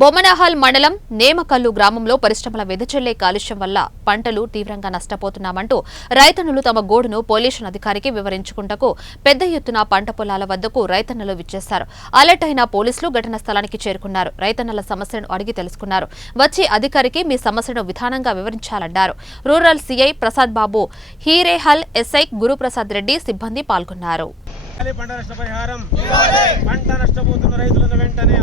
బొమ్మనహల్ మండలం నేమకల్లు గ్రామంలో పరిశ్రమల వెదజల్లే కాలుష్యం వల్ల పంటలు తీవ్రంగా నష్టపోతున్నామంటూ రైతన్నులు తమ గోడును పొల్యూషన్ అధికారికి వివరించుకుంటకు పెద్ద ఎత్తున పంట పొలాల వద్దకు రైతన్నలు విచ్చేశారు. అలర్ట్ అయిన పోలీసులు ఘటనా స్థలానికి చేరుకున్నారు. రైతన్నల సమస్యను అడిగి తెలుసుకున్నారు. వచ్చి అధికారికి మీ సమస్యను విధానంగా వివరించాలన్నారు. Rural CI Prasad Babu, హీరేహల్ SI Guruprasad Reddy సిబ్బంది పాల్గొన్నారు. పంట నష్టపరిహారం, పంట నష్టపోతున్న రైతులను వెంటనే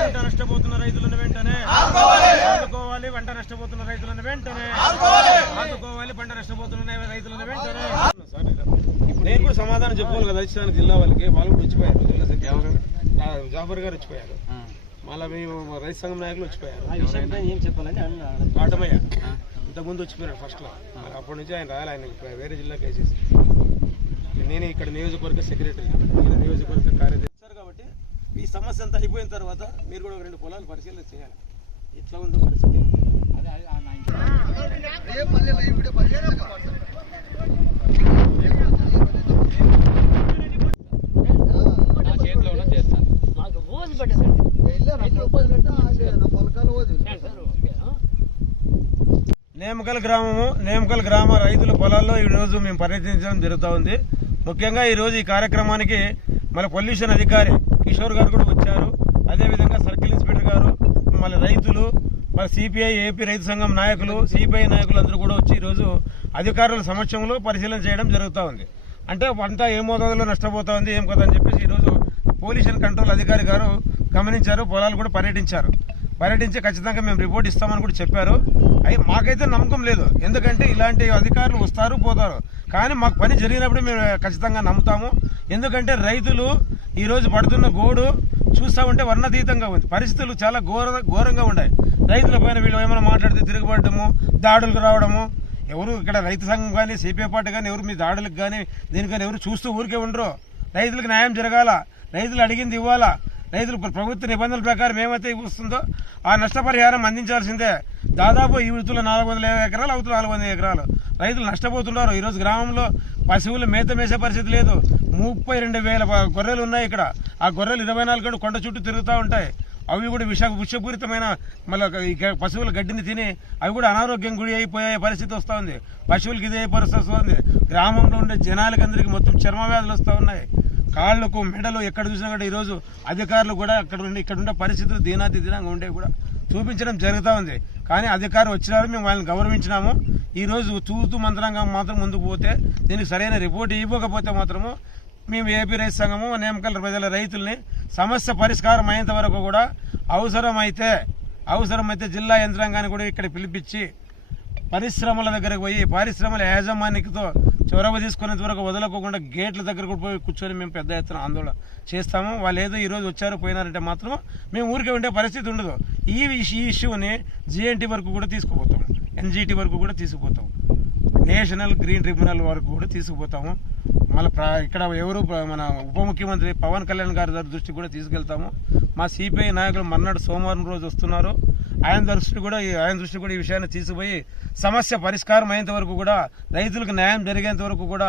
పంట నష్టపోతున్న రైతులను వెంటనే ఆదుకోవాలి. పంట నష్టపోతున్న రైతులను వెంటనే ఆదుకోవాలి. పంట నష్టపోతున్న రైతులను వెంటనే. నేను కూడా సమాధానం చెప్పుకోవాలి కదా అధిష్టానం జిల్లా వాళ్ళకి. వాళ్ళు కూడా వచ్చిపోయారు. జిల్లా సెక్రటరీ జాఫర్ గారు వచ్చిపోయారు. మళ్ళీ మేము రైతు సంఘం నాయకులు వచ్చిపోయారు. ఏం చెప్పాలంటే కాటమయ్య ఇంతకుముందు వచ్చిపోయారు ఫస్ట్లో. అప్పటి నుంచి ఆయన రాయాలి. ఆయన వేరే జిల్లాకి వేసేసి నేను ఇక్కడ నియోజకవర్గ సెక్రటరీ, నియోజకవర్గ కార్యదర్శి కాబట్టి ఈ సమస్య అంతా అయిపోయిన తర్వాత మీరు కూడా 2 పొలాలు పరిశీలన చేయాలి. ఎట్లా ఉందో పరిస్థితి. నేమకల్ గ్రామ రైతుల పొలాల్లో ఈరోజు మేము పర్యటించడం జరుగుతూ ఉంది. ముఖ్యంగా ఈరోజు ఈ కార్యక్రమానికి మన పొల్యూషన్ అధికారి కిషోర్ గారు కూడా వచ్చారు. అదేవిధంగా సర్కిల్ ఇన్స్పెక్టర్ గారు, మళ్ళీ రైతులు, మన సిపిఐ ఏపీ రైతు సంఘం నాయకులు, సిపిఐ నాయకులు అందరూ కూడా వచ్చి ఈరోజు అధికారుల సమక్షంలో పరిశీలన చేయడం జరుగుతూ ఉంది. అంటే పంట ఏ మోతాదులో నష్టపోతా ఉంది ఏం కదా అని చెప్పేసి ఈరోజు పొల్యూషన్ కంట్రోల్ అధికారి గారు గమనించారు. పొలాలు కూడా పర్యటించి ఖచ్చితంగా మేము రిపోర్ట్ ఇస్తామని కూడా చెప్పారు. మాకైతే నమ్మకం లేదు. ఎందుకంటే ఇలాంటి అధికారులు వస్తారు పోతారు, కానీ మాకు పని జరిగినప్పుడు మేము ఖచ్చితంగా నమ్ముతాము. ఎందుకంటే రైతులు ఈరోజు పడుతున్న గోడు చూస్తూ ఉంటే వర్ణతీతంగా ఉంది. పరిస్థితులు చాలా ఘోరంగా ఉన్నాయి. రైతుల పైన వీళ్ళు ఏమైనా మాట్లాడితే తిరగబడటము, దాడులకు రావడము. ఎవరు ఇక్కడ రైతు సంఘం కానీ సిపిఐ పార్టీ కానీ ఎవరు మీ దాడులకు కానీ దీనికని ఎవరు చూస్తూ ఊరికే ఉండరు. రైతులకు న్యాయం జరగాల, రైతులు అడిగింది ఇవ్వాలా. రైతులు ప్రభుత్వ నిబంధనల ప్రకారం ఏమైతే వస్తుందో ఆ నష్టపరిహారం అందించాల్సిందే. దాదాపు ఈ వృత్తులో 450 ఎకరాలు, అవతల 400 ఎకరాలు రైతులు నష్టపోతున్నారు. ఈరోజు గ్రామంలో పశువులు మేత మేసే పరిస్థితి లేదు. 32,000 గొర్రెలు ఉన్నాయి ఇక్కడ. ఆ గొర్రెలు 24 గంటలు కొండ చుట్టూ తిరుగుతూ ఉంటాయి. అవి కూడా విషపూరితమైన మళ్ళీ పశువుల గడ్డిని తిని అవి కూడా అనారోగ్యం గురి అయిపోయే పరిస్థితి వస్తూ ఉంది. పశువులకి ఇదే పరిస్థితి వస్తుంది. గ్రామంలో ఉండే జనాలకి అందరికీ మొత్తం చర్మ వ్యాధులు వస్తూ ఉన్నాయి. కాళ్లకు మెడలు ఎక్కడ చూసినా కూడా ఈరోజు అధికారులు కూడా ఇక్కడ ఉండే పరిస్థితులు దీనంగా ఉండే కూడా చూపించడం జరుగుతూ ఉంది. కానీ అధికారులు వచ్చినారు, మేము వాళ్ళని గౌరవించినాము. ఈరోజు తూతూ మంత్రంగా మాత్రం ముందుకు పోతే, దీనికి సరైన రిపోర్ట్ ఇవ్వకపోతే మాత్రము మేము ఏపీ రైతు సంఘము నేమకల్ ప్రజల రైతుల్ని సమస్య పరిష్కారం అయ్యేంత వరకు కూడా అవసరమైతే జిల్లా యంత్రాంగాన్ని కూడా ఇక్కడ పిలిపించి పరిశ్రమల దగ్గరకు పోయి పరిశ్రమల యాజమాన్యతో చొరవ తీసుకునేంత వరకు వదలకోకుండా గేట్ల దగ్గర కూడా పోయి కూర్చొని మేము పెద్ద ఎత్తున ఆందోళన చేస్తాము. వాళ్ళు ఏదో ఈరోజు వచ్చారు పోయినారంటే మాత్రం మేము ఊరికే ఉండే పరిస్థితి ఉండదు. ఈ ఇష్యూని జిఎన్టీ వరకు కూడా తీసుకుపోతాము, ఎన్జిటి వరకు కూడా తీసుకుపోతాము, నేషనల్ గ్రీన్ ట్రిబ్యునల్ వరకు కూడా తీసుకుపోతాము. మళ్ళీ ఇక్కడ ఎవరు మన ఉప ముఖ్యమంత్రి పవన్ కళ్యాణ్ గారి దృష్టి కూడా తీసుకెళ్తాము. మా సిపిఐ నాయకులు మర్నాడు సోమవారం రోజు వస్తున్నారు. ఆయన దృష్టి కూడా ఈ విషయాన్ని తీసుకుపోయి సమస్య పరిష్కారం అయ్యేంత వరకు కూడా, రైతులకు న్యాయం జరిగేంత వరకు కూడా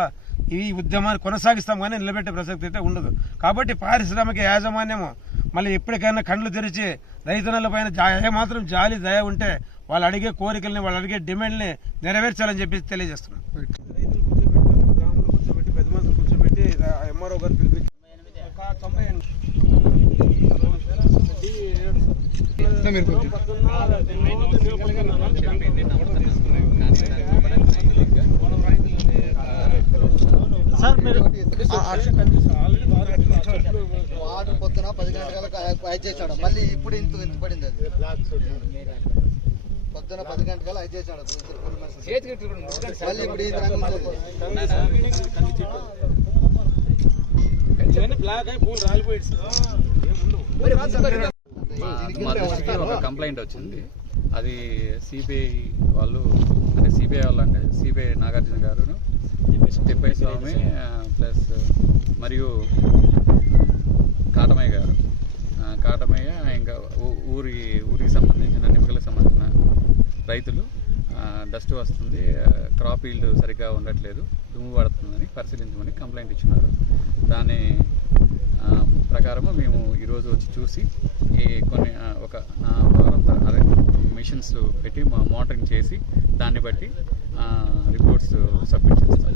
ఈ ఉద్యమాన్ని కొనసాగిస్తాం, కానీ నిలబెట్టే ప్రసక్తి అయితే ఉండదు. కాబట్టి పారిశ్రామిక యాజమాన్యము మళ్ళీ ఎప్పటికైనా కండ్లు తెరిచి రైతుల పైన ఏమాత్రం జాలి దయ ఉంటే వాళ్ళు అడిగే కోరికల్ని, వాళ్ళు అడిగే డిమాండ్ని నెరవేర్చాలని చెప్పి తెలియజేస్తున్నాం. గ్రామంలో కూర్చోబెట్టి, పెద్ద మనుషులు కూర్చోబెట్టి ఎంఆర్ఓ గారు పిలిపించి వాటర్ పొద్దున 10 గంటలకు ఐదు చేశాడు. మళ్ళీ ఇప్పుడు ఇంత పడింది. అది పొద్దున 10 గంటలకు ఐదు చేశాడు. మళ్ళీ ఇప్పుడు మా దృష్టికి ఒక కంప్లైంట్ వచ్చింది. అది సిపిఐ వాళ్ళు అంటే సిపిఐ నాగార్జున గారు, తిప్పై స్వామి ప్లస్ మరియు కాటమయ్య ఇంకా ఊరికి సంబంధించిన నిమ్మకలకు సంబంధించిన రైతులు డస్ట్ వస్తుంది, క్రాప్ ఈల్డ్ సరిగ్గా ఉండట్లేదు, దుమ్ము పడుతుందని పరిశీలించమని కంప్లైంట్ ఇచ్చినారు. దాని ప్రకారము మేము ఈరోజు వచ్చి చూసి కొన్ని ఒక వారం అదే మిషన్స్ పెట్టి మానిటరింగ్ చేసి దాన్ని బట్టి రిపోర్ట్స్ సబ్మిట్ చేస్తాం.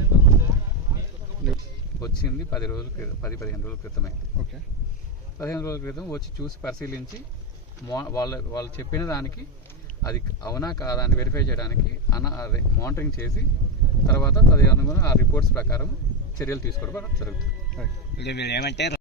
వచ్చింది 10-15 రోజుల క్రితమే. ఓకే. 15 రోజుల క్రితం వచ్చి చూసి పరిశీలించి వాళ్ళు చెప్పిన దానికి అది అవునా కాదా అని వెరిఫై చేయడానికి మానిటరింగ్ చేసి తర్వాత తదనుగుణంగా ఆ రిపోర్ట్స్ ప్రకారం చర్యలు తీసుకోవడం జరుగుతుంది.